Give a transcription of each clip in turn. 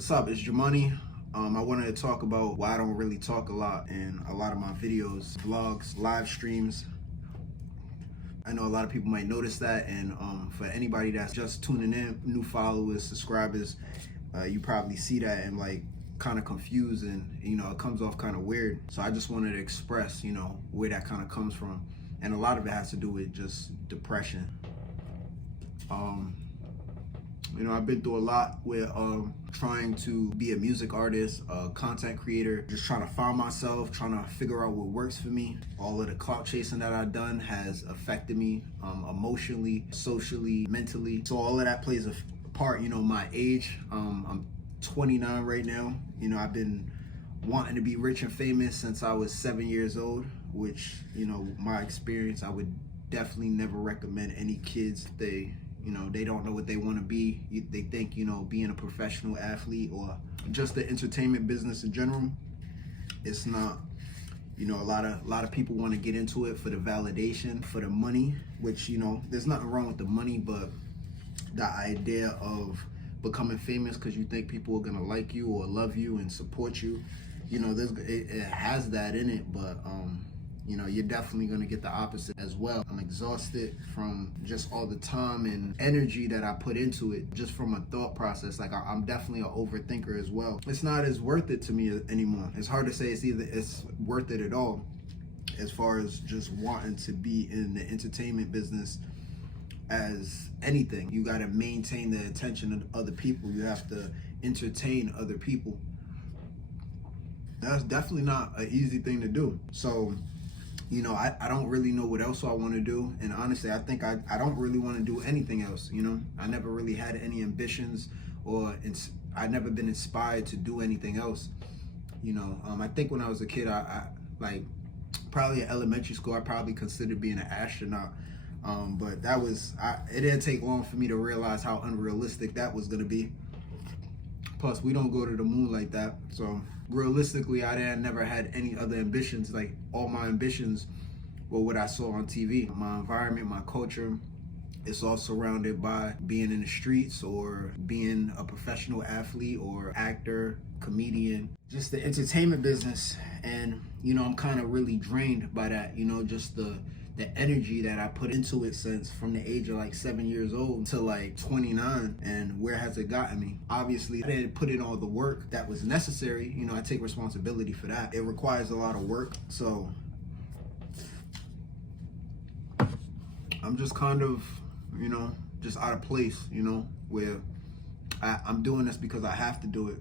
What's up? It's Jumanne. I wanted to talk about why I don't really talk a lot in a lot of my videos, vlogs, live streams. I know a lot of people might notice that, and for anybody that's just tuning in, new followers, subscribers, you probably see that and like kind of confused, and it comes off kind of weird. So I just wanted to express, where that kind of comes from, and a lot of it has to do with just depression. I've been through a lot with trying to be a music artist, a content creator, just trying to find myself, trying to figure out what works for me. All of the clout chasing that I've done has affected me emotionally, socially, mentally. So all of that plays a part. My age, I'm 29 right now. I've been wanting to be rich and famous since I was 7 years old, which, my experience, I would definitely never recommend any kids. They don't know what they want to be. They think, being a professional athlete or just the entertainment business in general, it's not. A lot of people want to get into it for the validation, for the money, which, there's nothing wrong with the money, but the idea of becoming famous because you think people are gonna like you or love you and support you, it has that in it, but you're definitely going to get the opposite as well. I'm exhausted from just all the time and energy that I put into it, just from a thought process. Like I'm definitely an overthinker as well. It's not as worth it to me anymore. It's hard to say it's worth it at all, as far as just wanting to be in the entertainment business as anything. You got to maintain the attention of other people. You have to entertain other people. That's definitely not an easy thing to do. So I don't really know what else I want to do. And honestly, I think I don't really want to do anything else. I never really had any ambitions, or I'd never been inspired to do anything else. I think when I was a kid, I like probably in elementary school, I probably considered being an astronaut. But it didn't take long for me to realize how unrealistic that was going to be. Plus, we don't go to the moon like that. So realistically, I never had any other ambitions. Like all my ambitions were what I saw on TV. My environment, my culture, it's all surrounded by being in the streets or being a professional athlete or actor, comedian, just the entertainment business. And, I'm kind of really drained by that, just the energy that I put into it since from the age of like 7 years old to like 29, and where has it gotten me? Obviously, I didn't put in all the work that was necessary. I take responsibility for that. It requires a lot of work. So I'm just kind of, just out of place, where I'm doing this because I have to do it,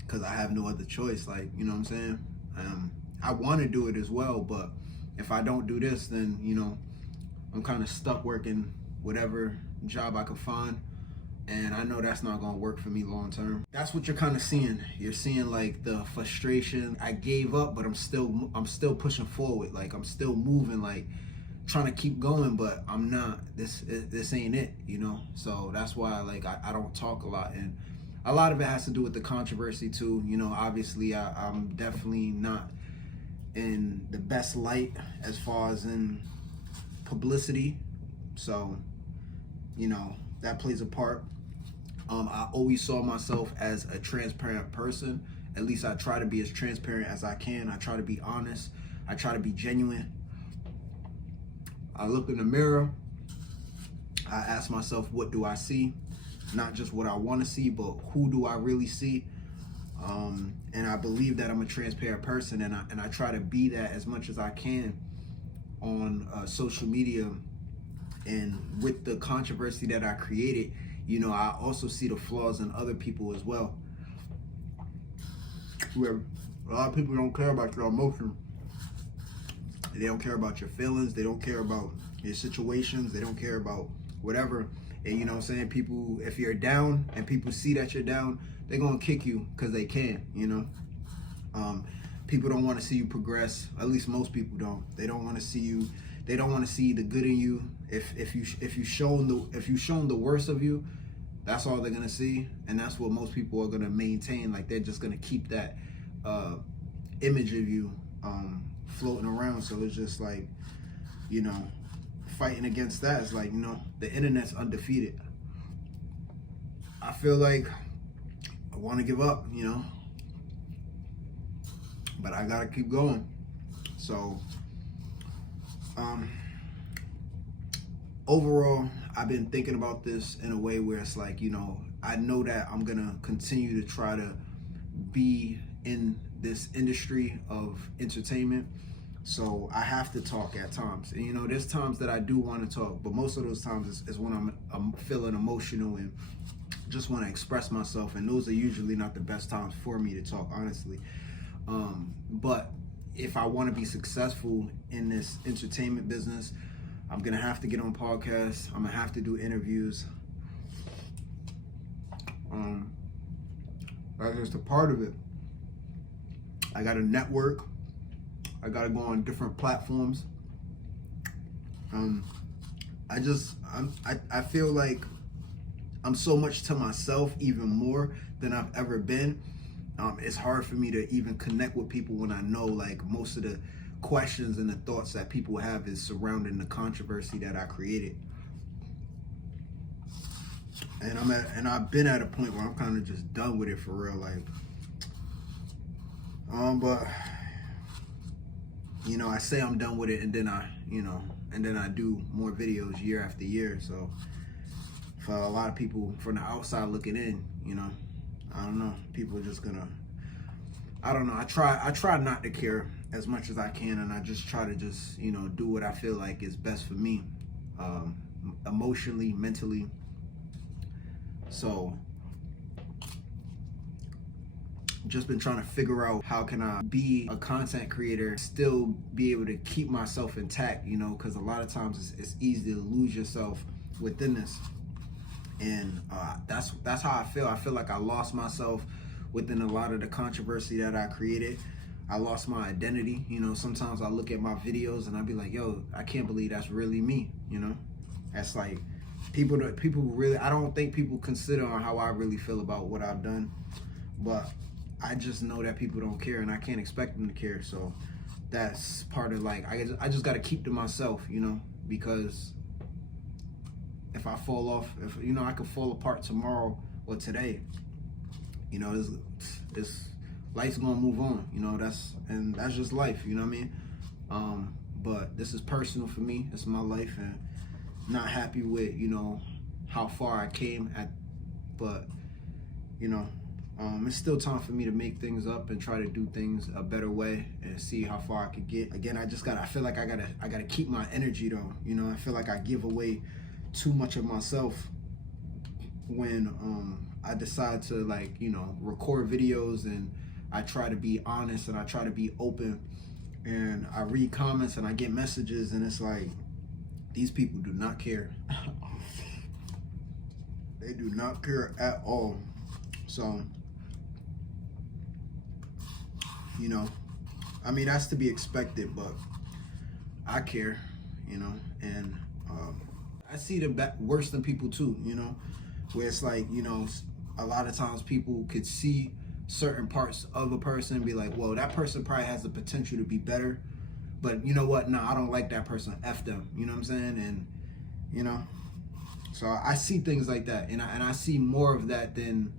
because I have no other choice. Like, you know what I'm saying? I want to do it as well, but if I don't do this, then, I'm kind of stuck working whatever job I could find. And I know that's not going to work for me long term. That's what you're kind of seeing. You're seeing like the frustration. I gave up, but I'm still pushing forward. Like I'm still moving, like trying to keep going, but I'm not. This ain't it, So that's why like I don't talk a lot. And a lot of it has to do with the controversy too. Obviously I'm definitely not in the best light as far as in publicity, so that plays a part. I always saw myself as a transparent person. At least I try to be as transparent as I can. I try to be honest. I try to be genuine. I look in the mirror, I ask myself, what do I see? Not just what I want to see, but who do I really see? And I believe that I'm a transparent person, and I try to be that as much as I can on social media. And with the controversy that I created, I also see the flaws in other people as well, where a lot of people don't care about your emotion. They don't care about your feelings. They don't care about your situations. They don't care about whatever. And what I'm saying, people, if you're down and people see that you're down, they're going to kick you because they can, People don't want to see you progress. At least most people don't. They don't want to see you. They don't want to see the good in you. If you shown the worst of you, that's all they're going to see. And that's what most people are going to maintain. Like they're just going to keep that image of you floating around. So it's just like, fighting against that is like, the internet's undefeated. I feel like I want to give up, you know, but I gotta keep going. So overall, I've been thinking about this in a way where it's like, you know, I know that I'm gonna continue to try to be in this industry of entertainment. So I have to talk at times. And you know, there's times that I do want to talk, but most of those times is when I'm feeling emotional and just want to express myself. And those are usually not the best times for me to talk, honestly. But if I want to be successful in this entertainment business, I'm going to have to get on podcasts. I'm going to have to do interviews. That's just a part of it. I got to network. I got to go on different platforms. I feel like I'm so much to myself, even more than I've ever been. It's hard for me to even connect with people when I know like most of the questions and the thoughts that people have is surrounding the controversy that I created. And I've been at a point where I'm kind of just done with it for real, like. But you know, I say I'm done with it, and then I do more videos year after year. So for a lot of people from the outside looking in, you know, I don't know, people are just gonna, I don't know. I try not to care as much as I can, and I just try to just, you know, do what I feel like is best for me, emotionally, mentally. So just been trying to figure out how can I be a content creator, still be able to keep myself intact, you know, because a lot of times it's easy to lose yourself within this. And that's how I feel. I feel like I lost myself within a lot of the controversy that I created. I lost my identity. You know, sometimes I look at my videos and I be like, yo, I can't believe that's really me, you know? That's like, people really, I don't think people consider on how I really feel about what I've done. But I just know that people don't care, and I can't expect them to care. So that's part of like, I just got to keep to myself, you know, because if I fall off, if you know, I could fall apart tomorrow or today, you know, it's life's gonna move on, you know, that's just life, you know what I mean? But this is personal for me. It's my life, and not happy with, you know, how far I came but you know, it's still time for me to make things up and try to do things a better way and see how far I could get. Again, I feel like I gotta keep my energy though. You know, I feel like I give away too much of myself when I decide to, like, you know, record videos, and I try to be honest and I try to be open, and I read comments and I get messages, and it's like, these people do not care. They do not care at all. So, you know, I mean, that's to be expected, but I care, you know, and I see the worse than people too, you know, where it's like, you know, a lot of times people could see certain parts of a person and be like, well, that person probably has the potential to be better, but you know what? No, I don't like that person. F them. You know what I'm saying? And, you know, so I see things like that, and I see more of that than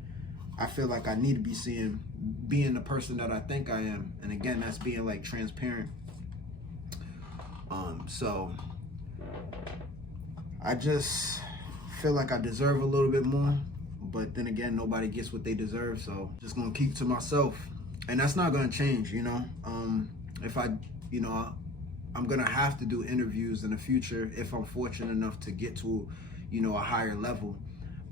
I feel like I need to be seeing, being the person that I think I am. And again, that's being like transparent. So I just feel like I deserve a little bit more, but then again, nobody gets what they deserve. So just gonna keep to myself, and that's not gonna change, you know. If I, you know, I'm gonna have to do interviews in the future if I'm fortunate enough to get to, you know, a higher level.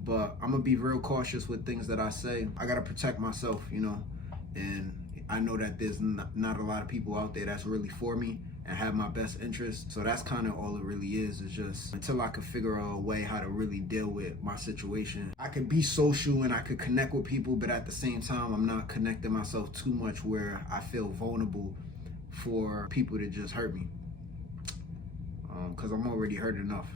But I'm gonna be real cautious with things that I say. I gotta protect myself, you know, and I know that there's not a lot of people out there that's really for me and have my best interest. So that's kind of all it really is just until I can figure out a way how to really deal with my situation. I could be social and I could connect with people, but at the same time, I'm not connecting myself too much where I feel vulnerable for people to just hurt me, because I'm already hurt enough.